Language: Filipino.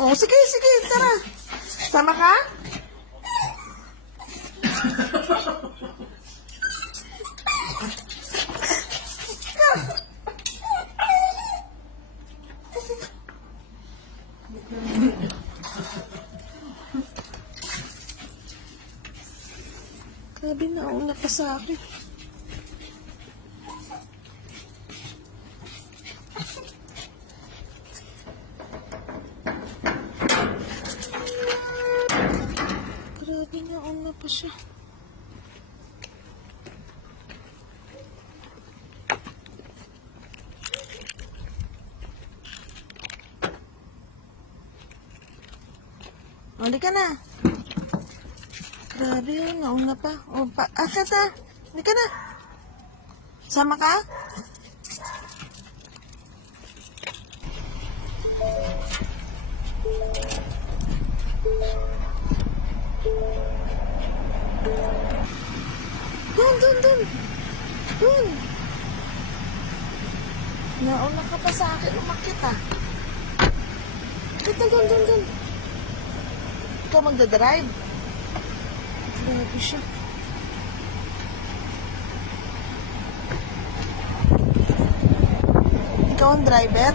Oh, sige, sige, tara. Sama ka? Grabe, nauna pa sa akin. Grabe, nauna pa siya. O, di ka na. Grabe yun, nauna pa. O, akit na. Di ka na. Sama ka? Dun, dun, dun. Dun. Nauna ka pa sa akin. Umakit ah. Dito, dun, dun, dun. Ikaw magdadrive. Grabe siya. Ikaw ang driver?